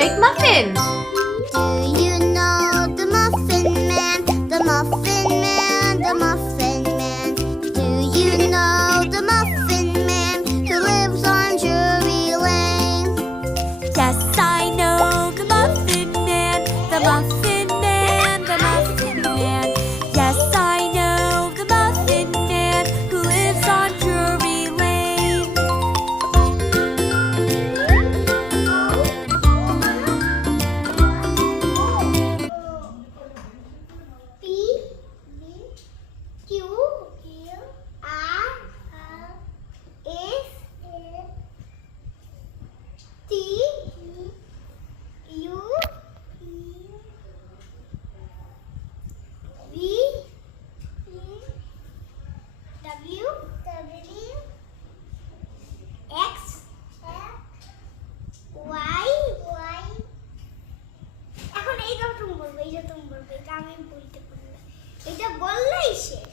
make muffins? Do you know the Muffin Man? The Muffin Man, the Muffin Man. Do you know the Muffin Man who lives on Drury Lane? Yes, I know the Muffin Man, the Muffin Man, the Muffin Man. Yes, I know the Muffin Man who lives on Drury Lane. P Q R S T U V W X Y এখন এইটা তুমি বলবে এটা আমি বলতে পারবো এটা বললেই শেষ